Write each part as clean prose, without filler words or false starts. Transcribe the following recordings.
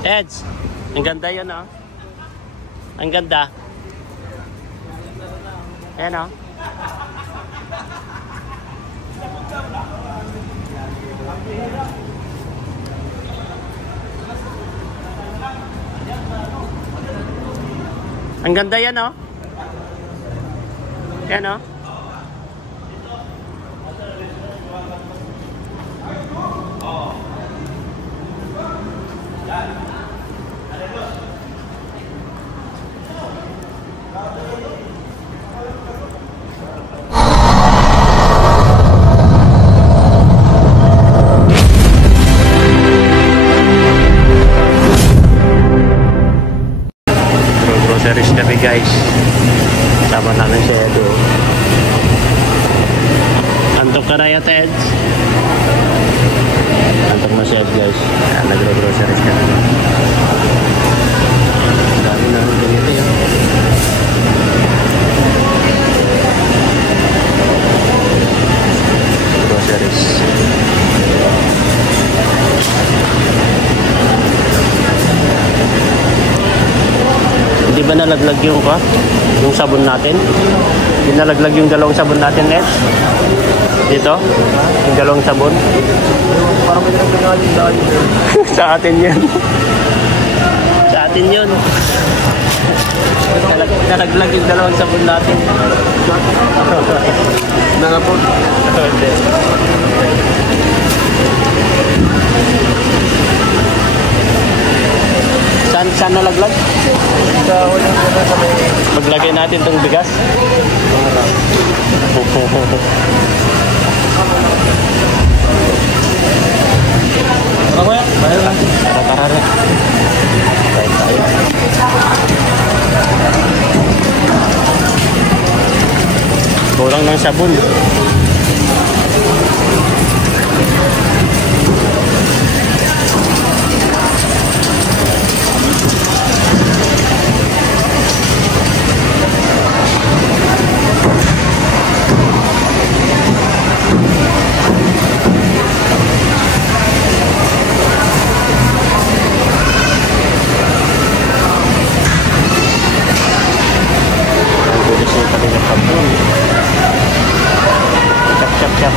Eds, ang ganda yun, oh. Ang ganda. Ayan, oh. Ang ganda yan, oh. Ayan, oh. Groceries kami guys. Sama namin si Edo. Antok ka na ya, Ted? Antok na si Ed guys. Nagro-groceries kami. Ang dami na rin ganito yun. Groceries. Hindi ba nalaglag yung sabon natin? Hindi nalaglag yung dalawang sabon natin, Ed? Dito? Yung dalawang sabon? Parang may nagagalit dahil. Sa atin yan. Sa atin yun. Nalaglag yung dalawang sabon natin. Nalapot. Saan nalaglag? Sa walang gano'n sa may... Paglagay natin itong bigas. Ano ko yan? Bayar lang. Tara. Kain tayo. Kulang ng sabon. Chap.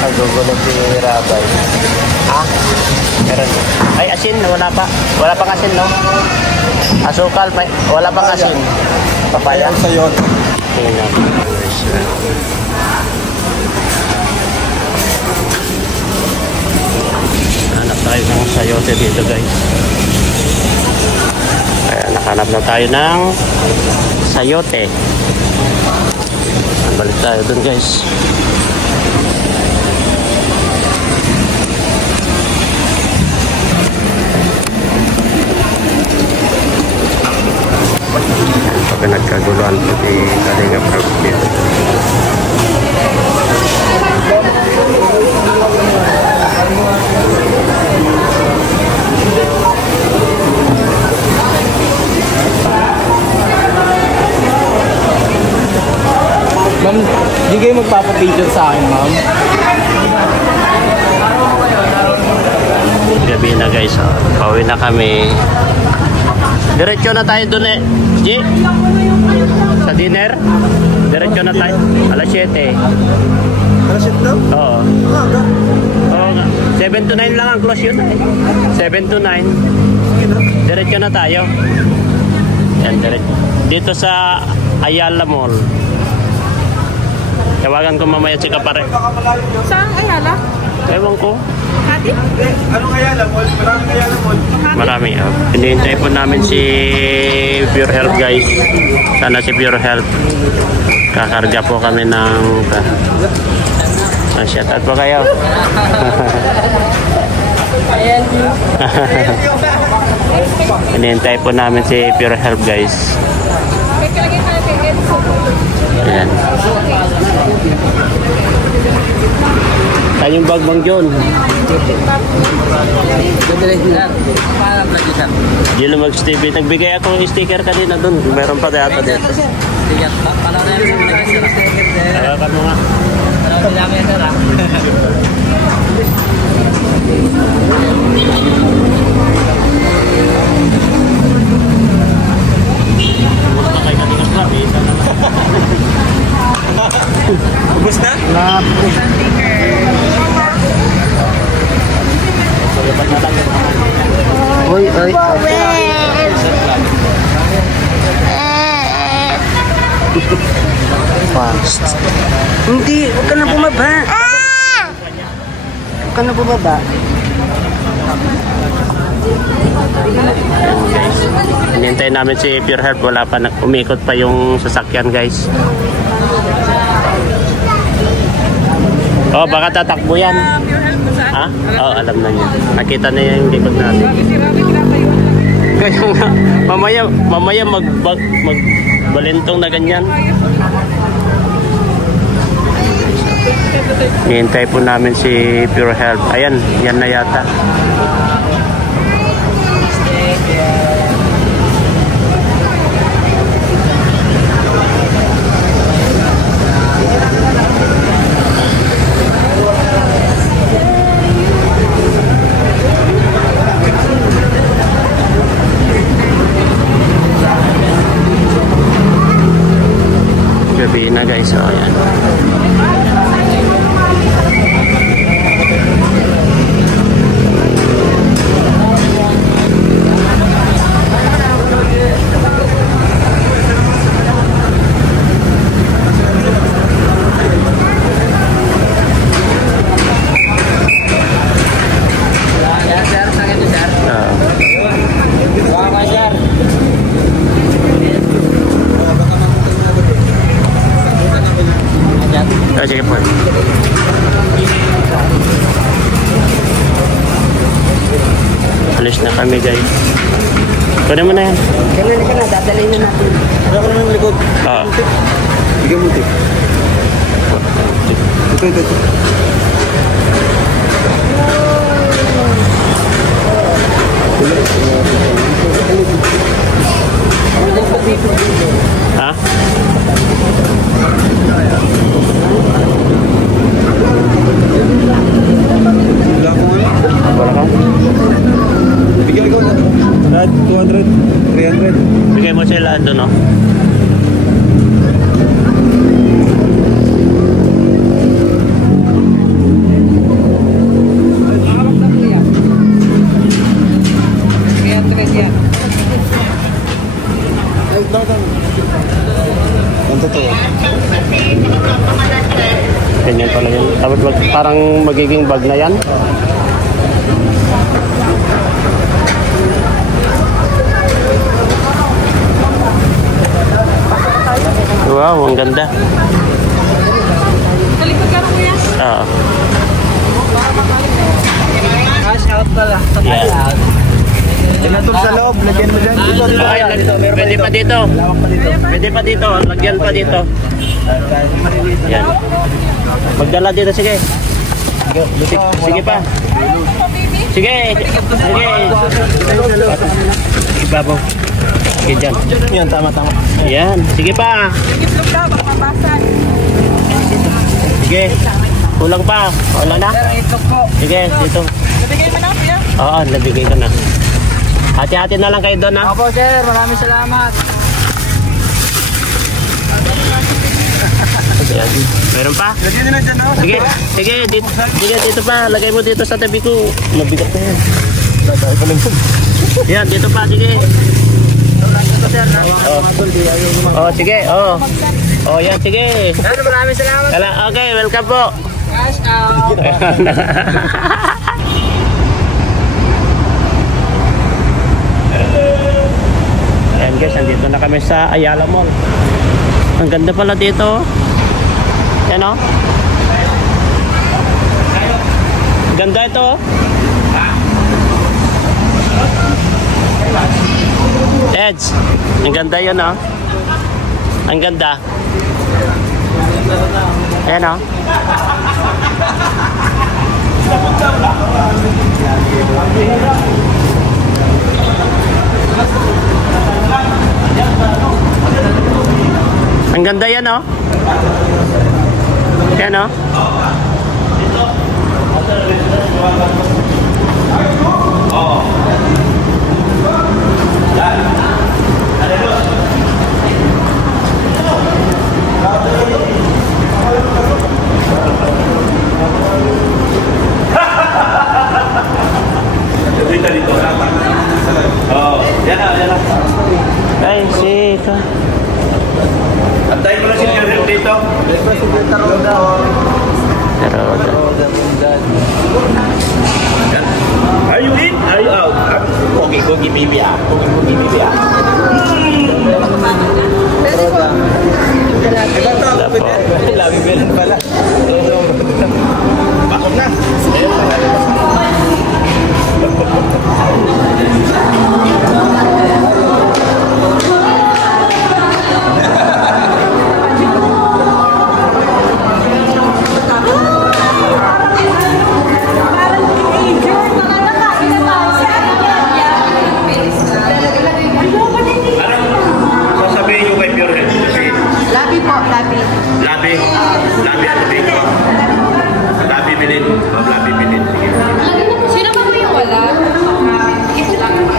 Nagugulat si Rabay. Ah? Meron. Ay, asin. Wala pa. Wala pang asin, no? Asukal. Wala pang asin. Papaya. Sayote. Tingnan. Hanap tayo ng sayote dito, guys. Kaya nakahanap na tayo ng sayote. Balik tayo dun, guys. Pag nagkaguluhan po si Kalinga Prab dito. Ma'am, di kayo magpapapicture sa akin, ma'am? Gabi na guys, pauwi na kami. Diretso na tayo dun G? Sa dinner? Diretso na tayo. Alas 7. Alas 7 daw? Oo. Oo nga. 7 to 9 lang ang close yun 7 to 9. Diretso na tayo. Yan, diretso. Dito sa Ayala Mall. Tawagan ko mamaya si Kapare. Saan Ayala? Ewan ko. Makati? Anong Ayala Mall? Maraming Ayala Mall. Marami. Hinihintay po namin si Pure Health guys. Sana si Pure Health. Kakarga po kami ng... shout out po kayo. Hinihintay po namin si Pure Health guys. Ayan. Ay, yung bagbang John. Yun lang mag-TV. Nagbigay ako ng sticker kanina doon. Meron pa data dito. Tawagan mo nga. Ubus na? Uy, uy. Fast. Hindi, huwag ka na bumaba. Huwag ka na bumaba. Ayan guys. Hinintay namin si Pure Health. Wala pa. Umikot pa yung sasakyan guys. Oh, baka tatakbo yan. Ha? Oh, alam na niya. Nakita na yung likod natin. Kaya nga, mamaya magbalintong na ganyan. Hintay po namin si Pure Health. Ayan, yan na yata. Gabi na guys, so ayan. Sige po. Alis na kami guys. Kunin mo na yan. Ganun ka na, dadalhin na natin. Wala ko naman yung likod. Oo. Bigyan mo tip. Ito. Ha? Wala ko nga. Wala ka? Bigyan ikaw na. Lahat 200, 300. Bigay mo sila doon, no? Ang totoo. Ganyan pala yun. Tapos parang magiging bag na yan. Wow, ang ganda. Talikod ka rin kuya? Oo. Cash out pala. Yeah. Tinatog sa loob. Lagyan mo dyan. Dito. Okay, pwede pa dito. Pwede pa dito. Lagyan pa dito. Yan. Magdala dito, sige. Sige pa. Sige. Sige. Ibabaw. Sige dyan. Yan, tama. Yan. Sige pa. Itlog daw, baka mabasag. Sige. Kulang pa. Wala na? Itlog po. Sige, dito. Nabigay mo na kuya? Oo, nabigay ko na. Hati-hati na lang kayo doon, ha? Opo sir, maraming salamat. Ayan. Meron pa? Lagyan nyo na dyan, no? Sige, dito pa. Lagay mo dito sa tabi ko. Mabigat na yan. Yan, dito pa, sige. Oh. Oh, sige. Oh. Oh, yan, sige. Maraming salamat. Okay, welcome po. Cash out. Ayan guys, andito na kami sa Ayala Mall. Ang ganda pala dito. Yan o. Ganda ito. Edge. Ang ganda yun o. Ang ganda. Ayan o. Ang ganda yan o. Yan o. Ay, sika. Antayin mo lang si Jerry dito. Pero, Are you in? Are you out? Pogi baby ah. Pogi baby ah. Labi belan pala. Bakit na? Sasabihin nyo kay Pure Head kasi Labi po, labi. labi at biko. Labi bilin. Labi bilin. Sino ba po yung wala?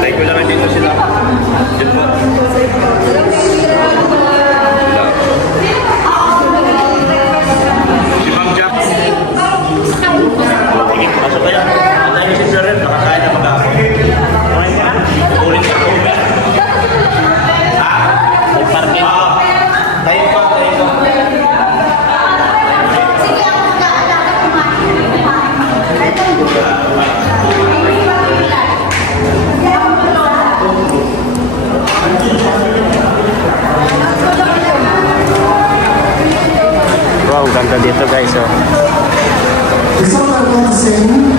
Tayo ko lang dito sila. Dito po. Si Ma'am Jack. Pasok kayo. Antayin niyo si Pure Head. Nakakain na mag-ako. Kumain ka na? Ulit ka po. may parking. Tayo pa. Wow, ganda dito guys. Oh. Isang